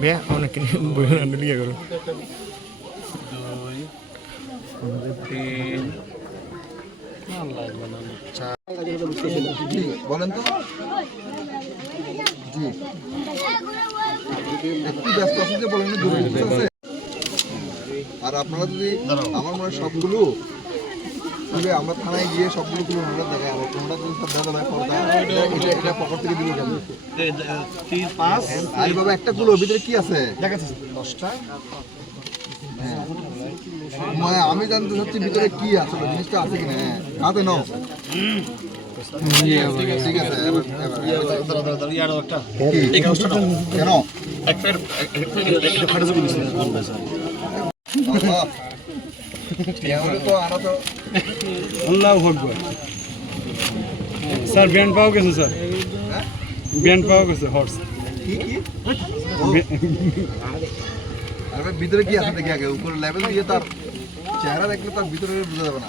বে অনেক বই না লিয়া করো 2 3 জি বলেন তো জি একটু ব্যস্ত আছেন যে বলেন না জরুরি কিছু আছে আর আপনারা যদি আমার মনে হয় সবগুলো তুলে আমরা থানায় গিয়ে সবগুলো তুলে আমরা দেখাই আর তোমরা যদি সব দাদা ভাই পাও এটা পকেট থেকে দিল কেন 3 5 আরে বাবা একটা গুলো ভিতরে কি আছে দেখাচ্ছি 10টা মানে আমি জানতে চাচ্ছি ভিতরে কি আছে জিনিসটা আছে কিনা হাতে নাও ঠিক আছে ইয়ার একটা কেন এক ফের একটা ফাটা জমি দিছে তো আনা তো আল্লাহু আকবার স্যার ব্যান্ড পাওয়া গেছে স্যার ব্যান্ড পাওয়া গেছে হর্স কি আরে ভিতরে কি আছে দেখি আগে উপরে লেভেল দিয়ে তার চেহারা দেখলে তার ভিতরে বোঝা যাবে না